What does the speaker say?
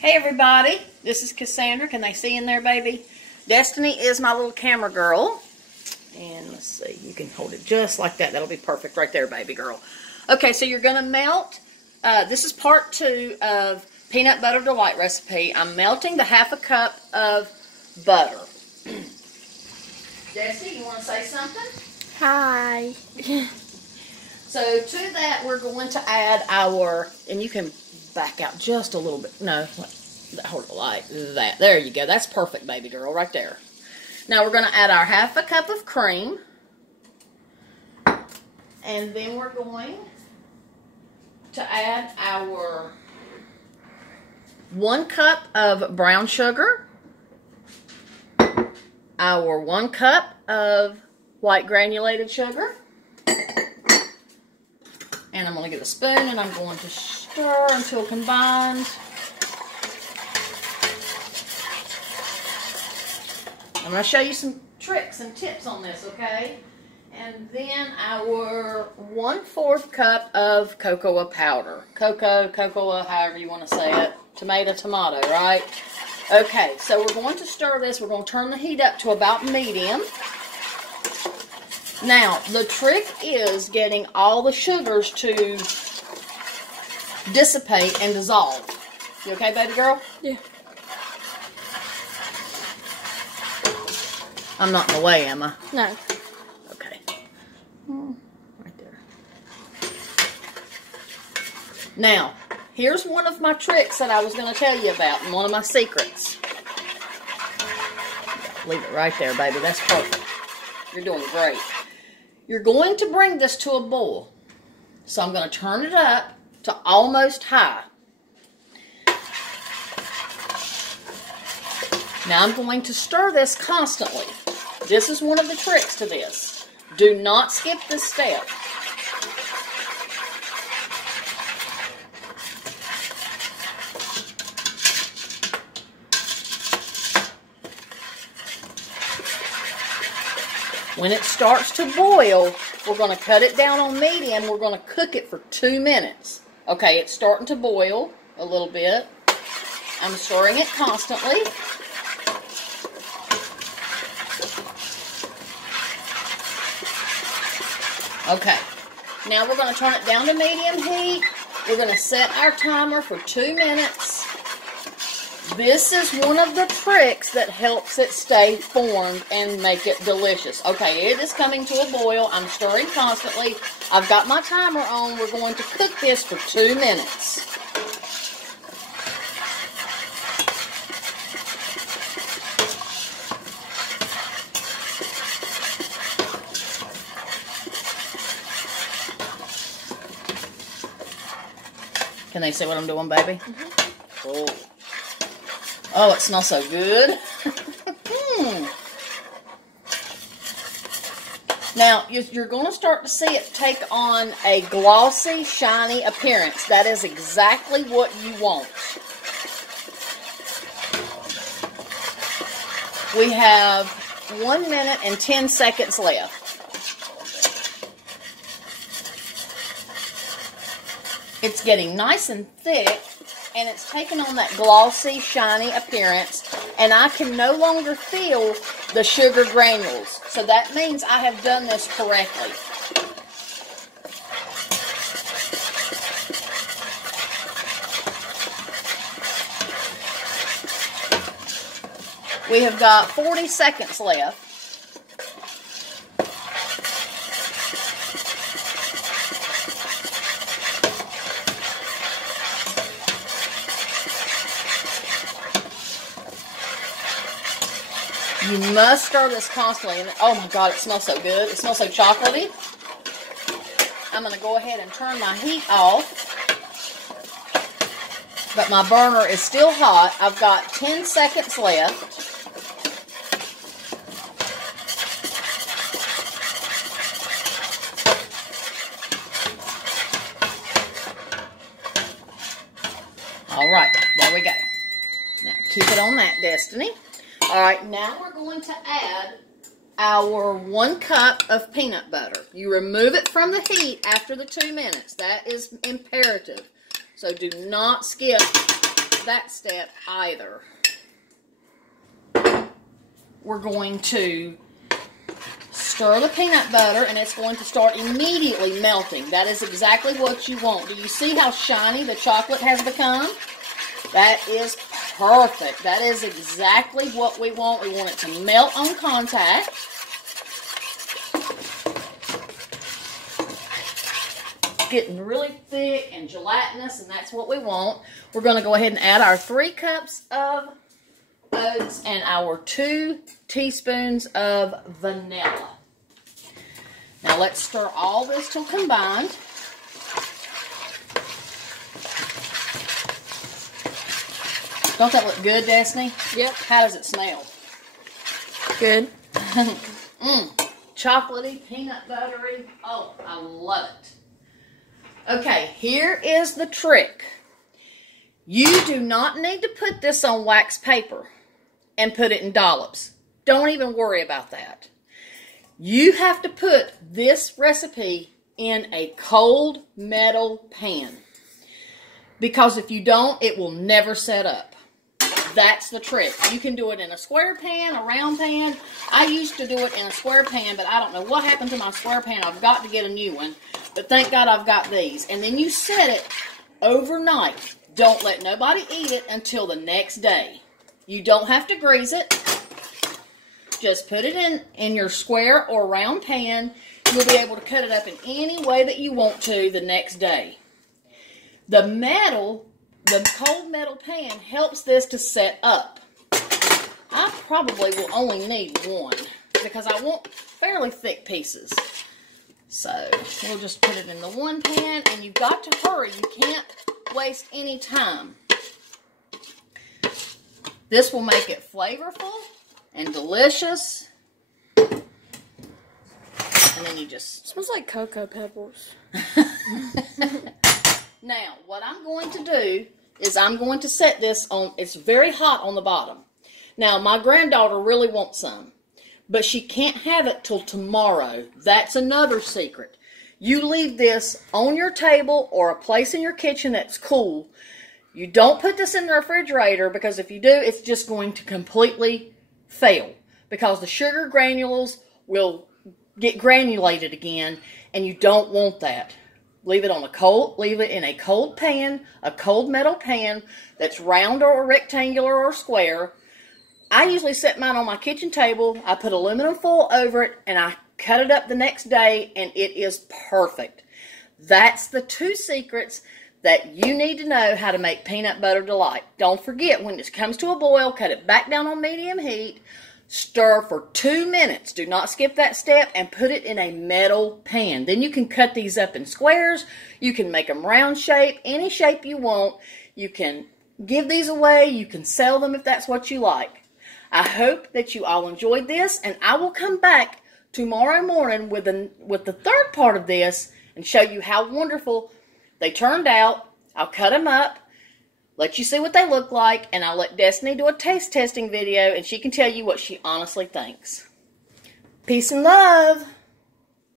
Hey everybody, this is Cassandra. Can they see in there, baby? Destiny is my little camera girl. And let's see, you can hold it just like that. That'll be perfect right there, baby girl. Okay, so you're going to melt, this is part 2 of peanut butter delight recipe. I'm melting the 1/2 cup of butter. Destiny, you want to say something? Hi. So to that, we're going to add our, and you can back out just a little bit. No, hold it like that. There you go. That's perfect, baby girl, right there. Now we're going to add our 1/2 cup of cream. And then we're going to add our 1 cup of brown sugar. Our 1 cup of white granulated sugar. And I'm going to get a spoon and I'm going to stir until combined. I'm going to show you some tricks and tips on this, okay? And then our 1/4 cup of cocoa powder. Cocoa, however you want to say it. Tomato, right? Okay, so we're going to stir this. We're going to turn the heat up to about medium. Now, the trick is getting all the sugars to dissipate and dissolve. You okay, baby girl? Yeah. I'm not in the way, am I? No. Okay. Right there. Now, here's one of my tricks that I was going to tell you about, and one of my secrets. Leave it right there, baby. That's perfect. You're doing great. You're going to bring this to a boil. So I'm going to turn it up to almost high. Now I'm going to stir this constantly. This is one of the tricks to this. Do not skip this step. When it starts to boil, we're going to cut it down on medium. We're going to cook it for 2 minutes. Okay, it's starting to boil a little bit. I'm stirring it constantly. Okay, now we're going to turn it down to medium heat. We're going to set our timer for 2 minutes. This is one of the tricks that helps it stay formed and make it delicious. Okay, it is coming to a boil. I'm stirring constantly. I've got my timer on. We're going to cook this for 2 minutes. Can they see what I'm doing, baby? Cool. Oh, it smells so good. Now, you're going to start to see it take on a glossy, shiny appearance. That is exactly what you want. We have 1 minute and 10 seconds left. It's getting nice and thick, and it's taking on that glossy, shiny appearance, and I can no longer feel the sugar granules. So that means I have done this correctly. We have got 40 seconds left. You must stir this constantly. And oh my God, it smells so good. It smells so chocolatey. I'm going to go ahead and turn my heat off. But my burner is still hot. I've got 10 seconds left. All right, there we go. Now keep it on that, Destiny. All right, now we're going to add our 1 cup of peanut butter. You remove it from the heat after the 2 minutes. That is imperative. So do not skip that step either. We're going to stir the peanut butter, and it's going to start immediately melting. That is exactly what you want. Do you see how shiny the chocolate has become? That is perfect. That is exactly what we want. We want it to melt on contact. Getting really thick and gelatinous, and that's what we want. We're going to go ahead and add our 3 cups of oats and our 2 teaspoons of vanilla. Now let's stir all this till combined. Don't that look good, Destiny? Yep. How does it smell? Good. Chocolatey, peanut buttery. Oh, I love it. Okay, here is the trick. You do not need to put this on wax paper and put it in dollops. Don't even worry about that. You have to put this recipe in a cold metal pan, because if you don't, it will never set up. That's the trick. You can do it in a square pan, a round pan. I used to do it in a square pan, but I don't know what happened to my square pan. I've got to get a new one. But thank God I've got these. And then you set it overnight. Don't let nobody eat it until the next day. You don't have to grease it. Just put it in your square or round pan. You'll be able to cut it up in any way that you want to the next day. The cold metal pan helps this to set up. I probably will only need 1 because I want fairly thick pieces. So we'll just put it in the 1 pan, and you've got to hurry. You can't waste any time. This will make it flavorful and delicious. And then you just... It smells like Cocoa Pebbles. Now, what I'm going to do is I'm going to set this on... It's very hot on the bottom. Now, my granddaughter really wants some, but she can't have it till tomorrow. That's another secret. You leave this on your table or a place in your kitchen that's cool. You don't put this in the refrigerator, because if you do, it's just going to completely fail, because the sugar granules will get granulated again, and you don't want that. Leave it in a cold pan, a cold metal pan that's round or rectangular or square. I usually set mine on my kitchen table. I put aluminum foil over it, and I cut it up the next day, and it is perfect. That's the 2 secrets that you need to know how to make peanut butter delight. Don't forget, when it comes to a boil, cut it back down on medium heat, stir for 2 minutes. Do not skip that step, and put it in a metal pan. Then you can cut these up in squares. You can make them round shape, any shape you want. You can give these away. You can sell them if that's what you like. I hope that you all enjoyed this, and I will come back tomorrow morning with the 3rd part of this and show you how wonderful they turned out. I'll cut them up, let you see what they look like, and I'll let Destiny do a taste testing video, and she can tell you what she honestly thinks. Peace and love.